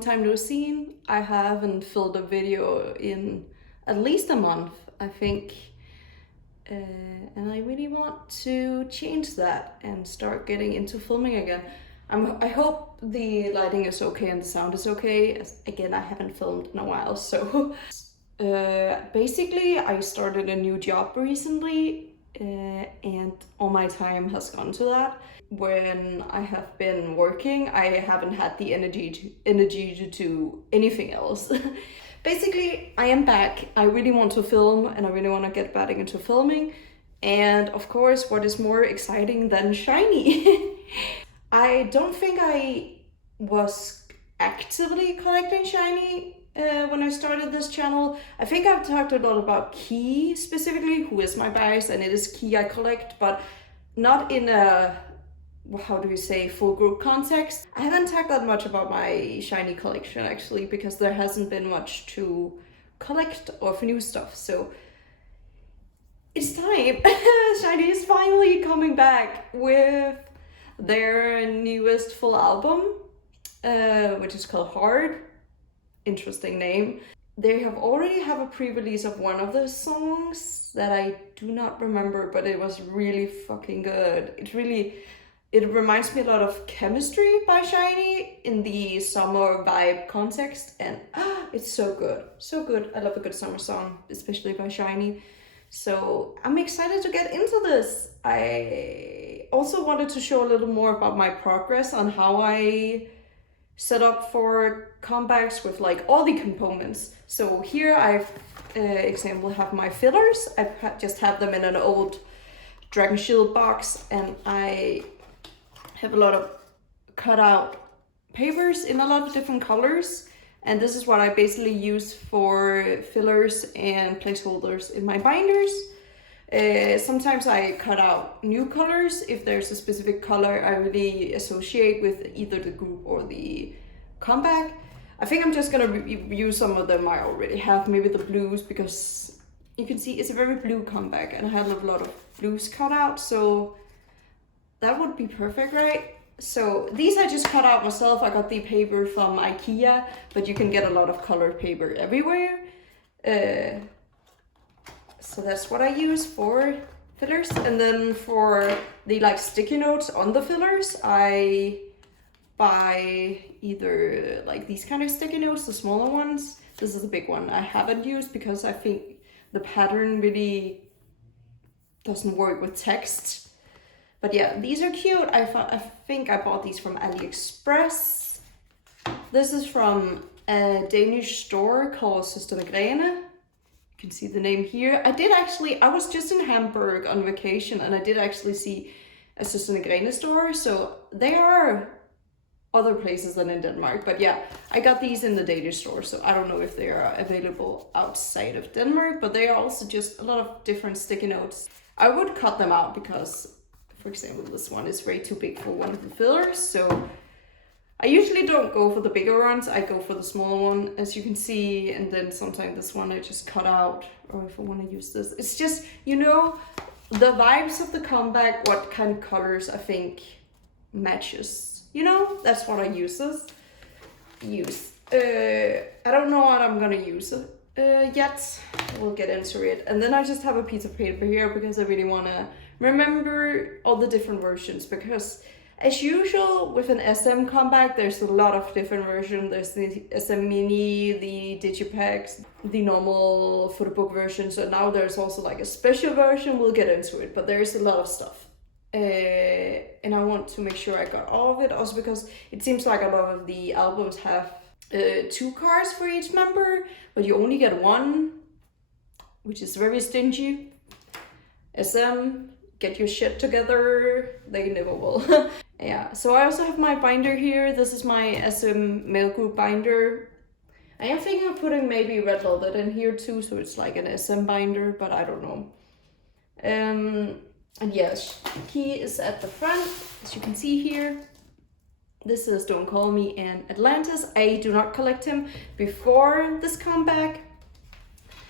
long time no seen. I haven't filmed a video in at least a month, I think. And I really want to change that and start getting into filming again. I hope the lighting is okay and the sound is okay. Again, I haven't filmed in a while, so basically I started a new job recently, and all my time has gone to that. When I have been working, I haven't had the energy to do anything else. Basically, I am back. I really want to film and I really want to get back into filming. And of course, what is more exciting than Shinee? I don't think I was actively collecting Shinee when I started this channel. I think I've talked a lot about Key specifically, who is my bias, and it is Key I collect, but not in a, how do you say, full group context. I haven't talked that much about my Shinee collection actually, because there hasn't been much to collect of new stuff. So it's time. Shinee is finally coming back with their newest full album, which is called Hard. Interesting name. They have already have a pre-release of one of the songs that I do not remember, but it was really fucking good. It reminds me a lot of Chemistry by Shinee in the summer vibe context, and it's so good. So good. I love a good summer song, especially by Shinee. So I'm excited to get into this. I also wanted to show a little more about my progress on how I set up for comebacks with like all the components. So here I've example have my fillers. I just have them in an old Dragon Shield box, and I have a lot of cut out papers in a lot of different colors. And this is what I basically use for fillers and placeholders in my binders. Sometimes I cut out new colors if there's a specific color I really associate with either the group or the comeback. I think I'm just gonna use some of them I already have, maybe the blues, because you can see it's a very blue comeback and I had a lot of blues cut out, so that would be perfect, right? So these I just cut out myself. I got the paper from IKEA, but you can get a lot of colored paper everywhere. So that's what I use for fillers. And then for the like sticky notes on the fillers, I buy either like these kind of sticky notes, the smaller ones. This is a big one I haven't used because I think the pattern really doesn't work with text. But yeah, these are cute. I think I bought these from AliExpress. This is from a Danish store called Søstrene Grene. You can see the name here. I was just in Hamburg on vacation and I did actually see a Søstrene Grene store. So there are other places than in Denmark. But yeah, I got these in the Danish store. So I don't know if they are available outside of Denmark, but they are also just a lot of different sticky notes. I would cut them out because, for example, this one is way too big for one of the fillers, so I usually don't go for the bigger ones. I go for the small one, as you can see, and then sometimes this one I just cut out, or if I want to use this. It's just, you know, the vibes of the comeback, what kind of colors I think matches. You know, that's what I use. I don't know what I'm gonna use yet. We'll get into it. And then I just have a piece of paper here because I really want to remember all the different versions, because as usual with an SM comeback, there's a lot of different versions. There's the SM Mini, the Digipacks, the normal photobook version. So now there's also like a special version. We'll get into it, but there's a lot of stuff. And I want to make sure I got all of it, also because it seems like a lot of the albums have 2 cards for each member, but you only get 1, which is very stingy. SM, get your shit together, they never will. Yeah, so I also have my binder here. This is my SM male group binder. I am thinking of putting maybe red velvet in here too, so it's like an SM binder, but I don't know. And yes, Key is at the front, as you can see here. This is Don't Call Me and Atlantis. I do not collect him before this comeback.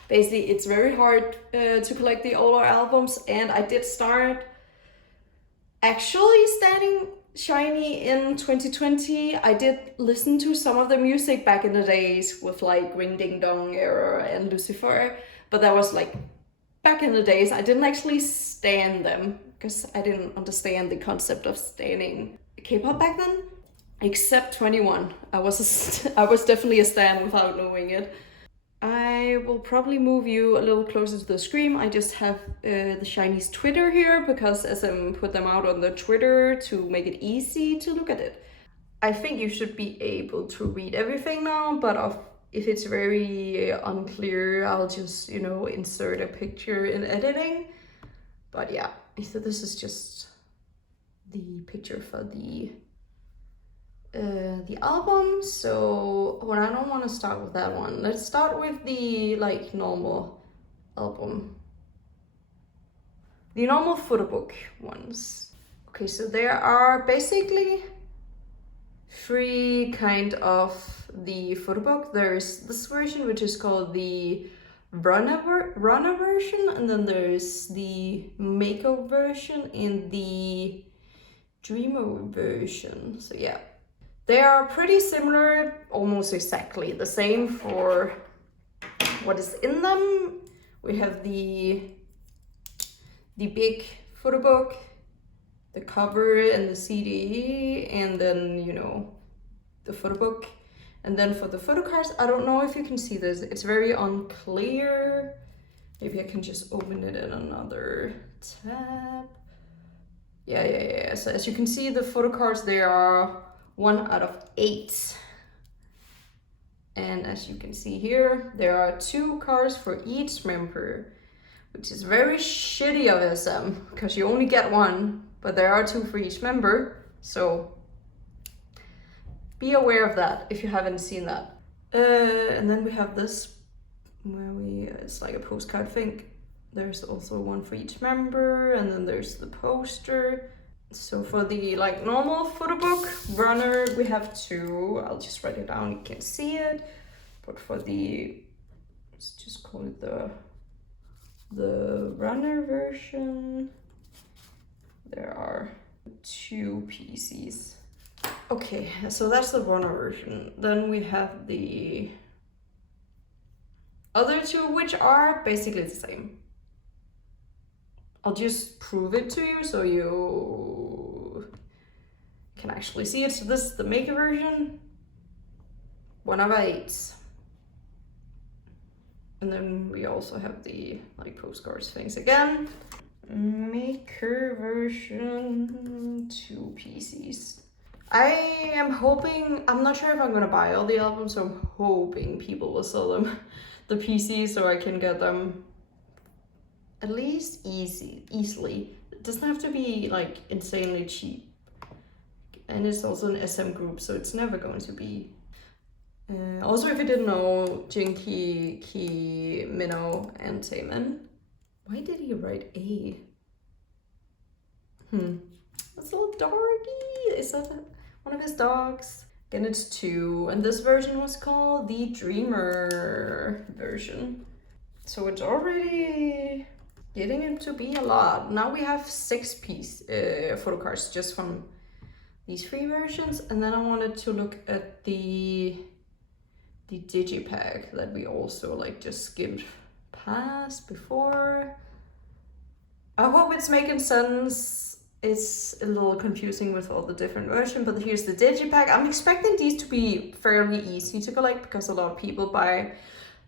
Basically, it's very hard to collect the older albums, and I did start actually Shinee in 2020. I did listen to some of the music back in the days with like Ring Ding Dong Era and Lucifer, but that was like back in the days. I didn't actually stan them because I didn't understand the concept of standing K-pop back then. Except 21. I was definitely a stan without knowing it. I will probably move you a little closer to the screen. I just have the Shinee's Twitter here because SM put them out on the Twitter to make it easy to look at it. I think you should be able to read everything now, but if it's very unclear, I'll just, you know, insert a picture in editing. But yeah, so this is just the picture for the album. So I don't want to start with that one. Let's start with the like normal album, the normal photo book ones. Okay, so there are basically three kind of the photo book. There's this version which is called the runner version, and then there's the makeup version and the dreamer version. So yeah, they are pretty similar, almost exactly the same for what is in them. We have the big photo book, the cover and the CD, and then, you know, the photo book. And then for the photo cards, I don't know if you can see this. It's very unclear. Maybe I can just open it in another tab. Yeah. So as you can see, the photo cards, they are 1 out of 8. And as you can see here, there are 2 cards for each member, which is very shitty of SM because you only get 1, but there are 2 for each member. So be aware of that if you haven't seen that. And then we have this where it's like a postcard thing. There's also 1 for each member, and then there's the poster. So for the like normal photo book runner, we have 2. I'll just write it down, you can see it. But for the, let's just call it the runner version, there are 2 pieces. Okay, so that's the runner version. Then we have the other 2, which are basically the same. I'll just prove it to you so you can actually see it. So this is the makeup version, 1 out of 8. And then we also have the like postcards things again. Maker version, 2 pieces. I am hoping, I'm not sure if I'm gonna buy all the albums, so I'm hoping people will sell them, the PCs, so I can get them at least easily. It doesn't have to be like insanely cheap. And it's also an SM group, so it's never going to be. Also, if you didn't know, Jinky, Key, Minnow, and Taemin. Why did he write A? That's a little doggy. Is that one of his dogs? Again, it's 2, and this version was called the Dreamer version. So it's already getting it to be a lot. Now we have 6 photo cards just from these 3 versions, and then I wanted to look at the digipack that we also like just skimmed past before. I hope it's making sense. It's a little confusing with all the different versions, but here's the digipack. I'm expecting these to be fairly easy to collect because a lot of people buy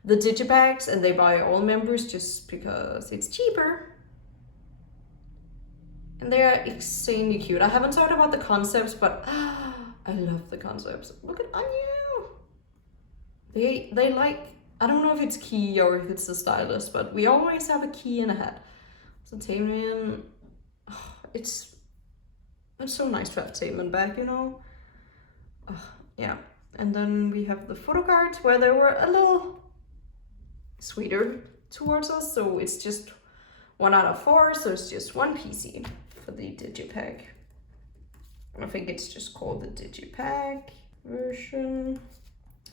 the digipacks and they buy all members just because it's cheaper. And they are insanely cute. I haven't talked about the concepts, but I love the concepts. Look at Anya. They like, I don't know if it's Key or if it's the stylist, but we always have a Key and a hat. So Taemin, it's so nice to have Taemin back, you know? Yeah. And then we have the photo cards where they were a little sweeter towards us. So it's just 1 out of 4, so it's just 1 PC for the digipack. I think it's just called the digipack version.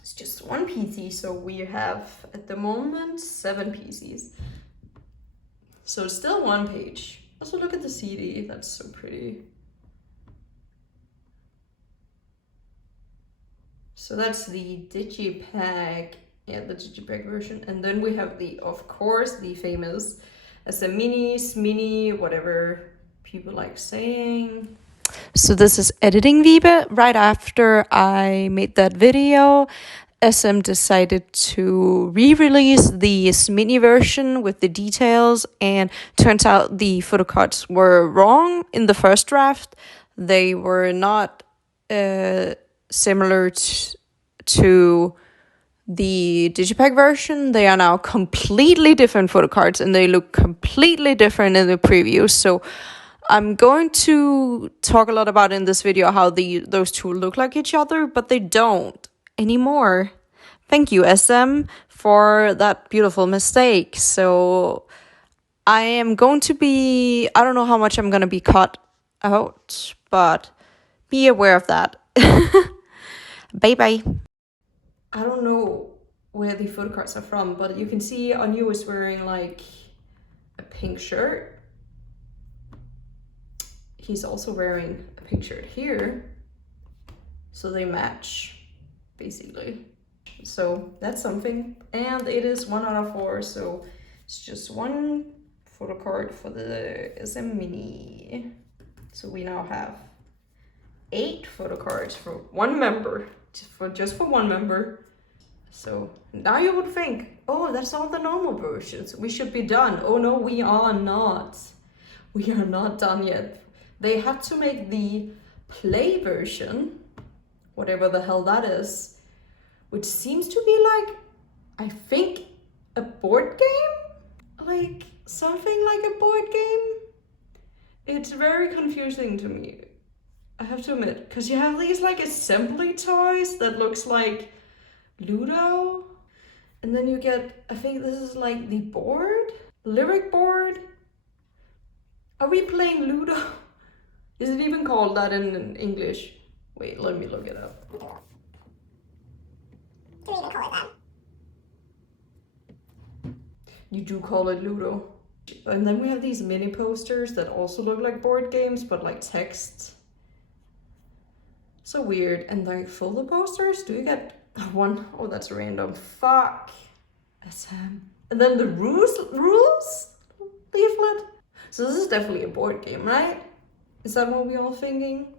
It's just 1 PC, so we have at the moment 7 PCs. So it's still 1 page. Also look at the CD, that's so pretty. So that's the Digipack, yeah, the Digipack version. And then we have the, of course, the famous as a mini, whatever people like saying. So this is editing Vibe. Right after I made that video, SM decided to re-release the mini version with the details, and turns out the photo cards were wrong in the first draft. They were not similar to the Digipack version. They are now completely different photo cards, and they look completely different in the preview. So I'm going to talk a lot about in this video how those two look like each other, but they don't anymore. Thank you, SM, for that beautiful mistake. So I am going to be, I don't know how much I'm going to be cut out, but be aware of that. Bye bye. I don't know where the photo cards are from, but you can see Anu is wearing like a pink shirt. He's also wearing a pink shirt here. So they match, basically. So that's something. And it is 1 out of 4, so it's just one photo card for the SM Mini. So we now have 8 photo cards for one member, just for one member. So now you would think, oh, that's all the normal versions. We should be done. Oh no, we are not. We are not done yet. They had to make the play version, whatever the hell that is, which seems to be like, I think, a board game? Like, something like a board game? It's very confusing to me, I have to admit, because you have these like assembly toys that looks like Ludo, and then you get, I think this is like the board? Lyric board? Are we playing Ludo? Is it even called that in English? Wait, let me look it up. Do we even call it that? You do call it Ludo. And then we have these mini posters that also look like board games, but like text. So weird. And like folder posters, do you get one? Oh, that's random. Fuck. SM. And then the rules leaflet. So this is definitely a board game, right? Is that what we all thinking?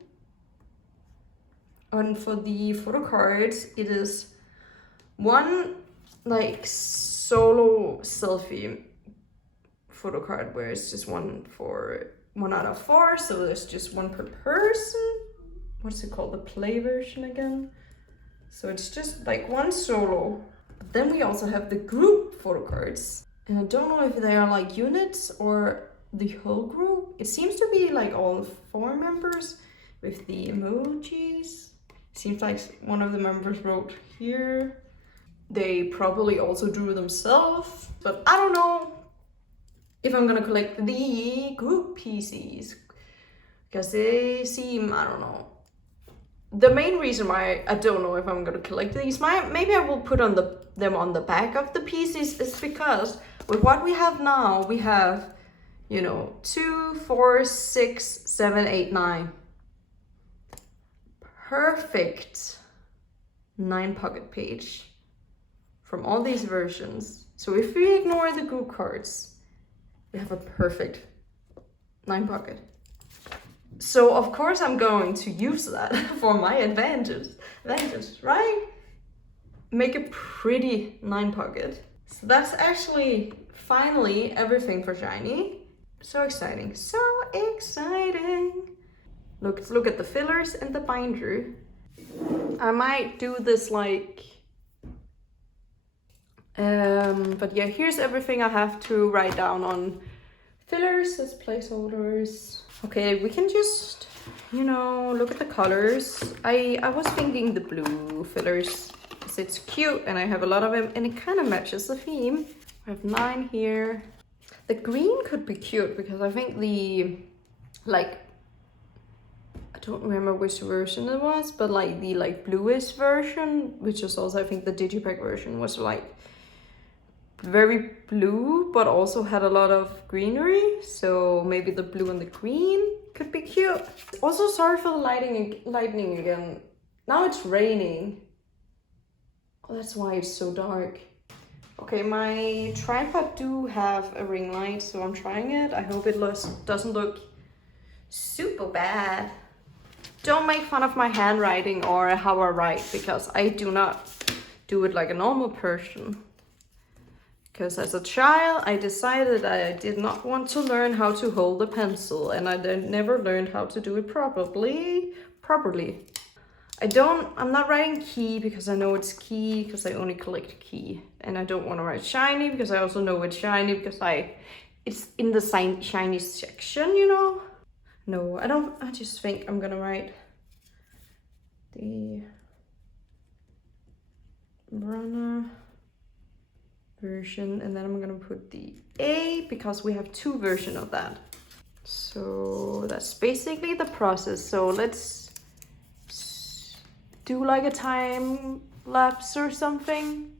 And for the photo cards, it is one like solo selfie photo card where it's just one out of 4, so there's just one per person. What's it called? The play version again. So it's just like one solo. But then we also have the group photo cards, and I don't know if they are like units or the whole group. It seems to be like all 4 members with the emojis. Seems like one of the members wrote here. They probably also drew themselves, but I don't know if I'm gonna collect the group PCs, because they seem, I don't know. The main reason why I don't know if I'm gonna collect these, maybe I will put them on the back of the PCs, is because with what we have now, we have, you know, 2, 4, 6, 7, 8, 9. Perfect 9 pocket page from all these versions. So if we ignore the group cards, we have a perfect 9 pocket. So of course I'm going to use that for my advantage, right? Make a pretty 9 pocket. So that's actually finally everything for Shinee. So exciting, so exciting. Look at the fillers and the binder. I might do this like, but yeah, here's everything I have to write down on fillers as placeholders. Okay, we can just, you know, look at the colors. I was thinking the blue fillers, because it's cute and I have a lot of them and it kind of matches the theme. I have 9 here. The green could be cute because I think the, like, I don't remember which version it was, but like the bluish version, which is also I think the Digipack version, was like very blue but also had a lot of greenery, so maybe the blue and the green could be cute. Also sorry for the lightning again. Now it's raining That's why it's so dark. Okay, my tripod do have a ring light, so I'm trying it. I hope it doesn't look super bad. Don't make fun of my handwriting or how I write, because I do not do it like a normal person. Because as a child, I decided I did not want to learn how to hold a pencil, and I never learned how to do it properly. I'm not writing Key because I know it's Key because I only collect Key. And I don't want to write Shinee because I also know it's Shinee because it's in the Shinee section, you know? No, I don't. I just think I'm gonna write the runner version, and then I'm gonna put the A because we have 2 versions of that. So that's basically the process. So let's do like a time lapse or something.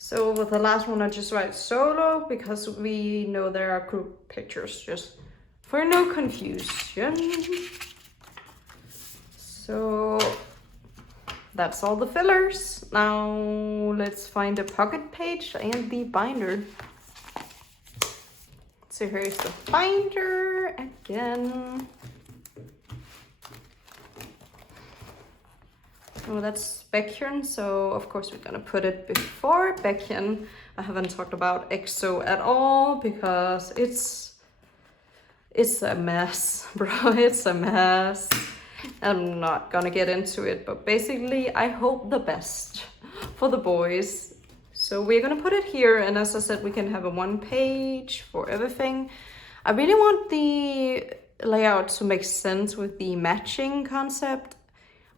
So with the last one, I just write solo because we know there are group pictures, just for no confusion. So that's all the fillers. Now let's find a pocket page and the binder. So here's the binder again. Oh, that's Baekhyun, so of course we're gonna put it before Baekhyun. I haven't talked about EXO at all because it's a mess, bro. It's a mess. I'm not gonna get into it, but basically I hope the best for the boys. So we're gonna put it here, and as I said, we can have a 1 page for everything. I really want the layout to make sense with the matching concept.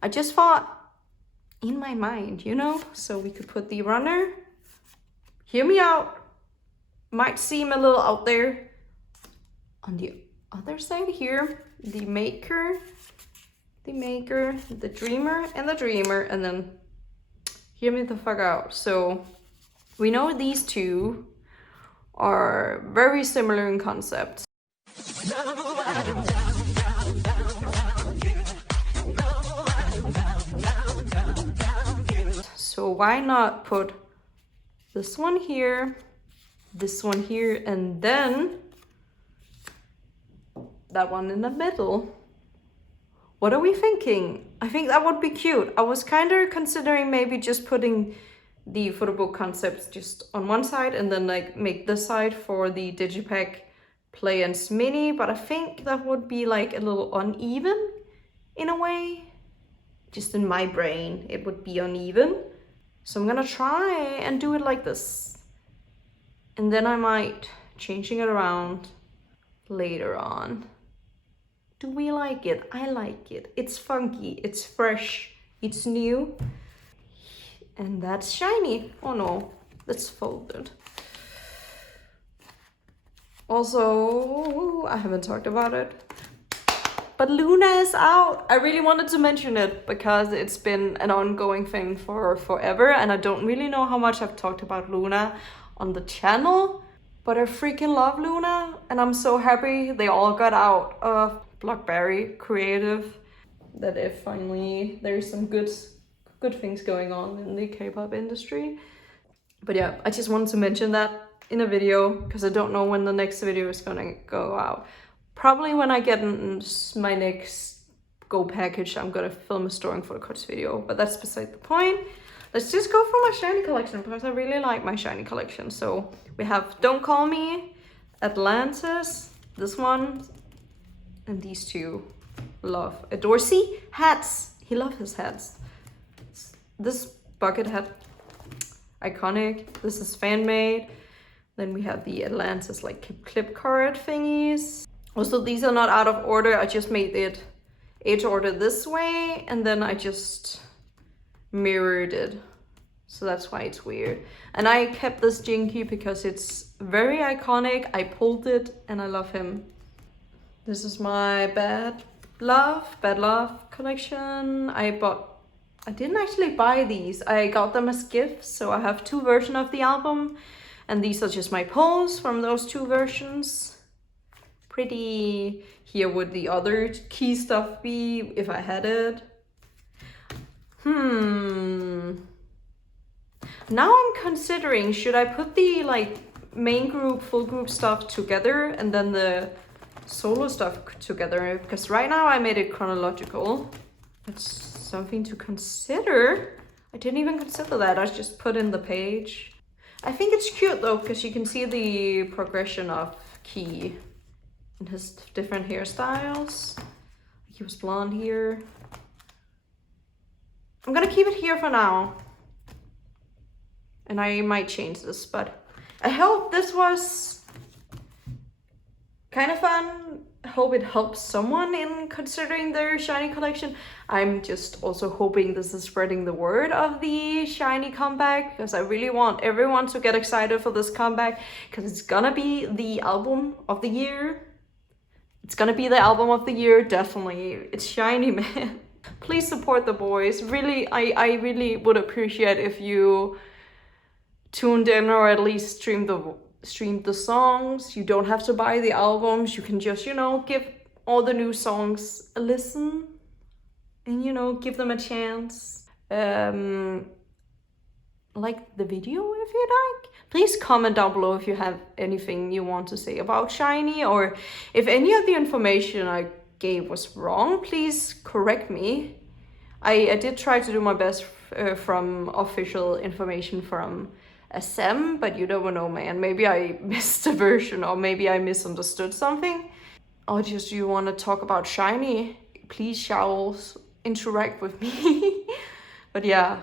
I just thought in my mind, you know, so we could put the runner. Hear me out. Might seem a little out there. On the other side here, the maker, the dreamer, and then hear me the fuck out. So we know these 2 are very similar in concept. So why not put this one here, and then that one in the middle? What are we thinking? I think that would be cute. I was kind of considering maybe just putting the photo book concepts just on one side and then like make this side for the Digipack Play and Mini, but I think that would be like a little uneven in a way. Just in my brain, it would be uneven. So I'm gonna try and do it like this. And then I might changing it around later on. Do we like it? I like it. It's funky, it's fresh, it's new. And that's Shinee. Oh no, that's folded. Also, I haven't talked about it, but Luna is out. I really wanted to mention it because it's been an ongoing thing for forever, and I don't really know how much I've talked about Luna on the channel, but I freaking love Luna, and I'm so happy they all got out of Blockberry Creative, that if finally there's some good things going on in the K-pop industry. But yeah, I just wanted to mention that in a video because I don't know when the next video is gonna go out. Probably when I get my next go package. I'm gonna film a storing for the cuts video, but that's beside the point. Let's just go for my shiny collection because I really like my shiny collection. So we have Don't Call Me, Atlantis, this one, and these two. Love. Dorsey hats. He loves his hats. This bucket hat, iconic. This is fan made. Then we have the Atlantis like clip card thingies. Also, these are not out of order. I just made it age order this way, and then I just mirrored it. So that's why it's weird. And I kept this Jinky because it's very iconic. I pulled it and I love him. This is my Bad Love collection. I didn't actually buy these. I got them as gifts. So I have 2 versions of the album. And these are just my pulls from those 2 versions. Pretty. Here would the other key stuff be if I had it. Now I'm considering, should I put the like main group, full group stuff together and then the solo stuff together? Because right now I made it chronological. That's something to consider. I didn't even consider that. I just put in the page. I think it's cute though, because you can see the progression of Key and his different hairstyles. He was blonde here. I'm gonna keep it here for now. And I might change this, but I hope this was kind of fun. I hope it helps someone in considering their shiny collection. I'm just also hoping this is spreading the word of the shiny comeback, because I really want everyone to get excited for this comeback, because it's gonna be the album of the year. It's gonna be the album of the year, definitely. It's shiny, man. Please support the boys. Really, I really would appreciate if you tuned in or at least streamed the songs. You don't have to buy the albums. You can just, you know, give all the new songs a listen and, you know, give them a chance. Like the video if you like. Please comment down below if you have anything you want to say about shiny, or if any of the information I gave was wrong, please correct me. I did try to do my best from official information from SM, but you never know, man. Maybe I missed a version, or maybe I misunderstood something. Or just you want to talk about shiny, please shall interact with me. But yeah,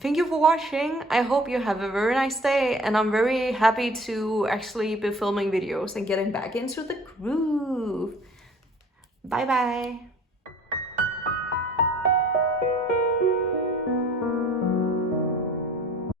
thank you for watching. I hope you have a very nice day, and I'm very happy to actually be filming videos and getting back into the groove. Bye bye.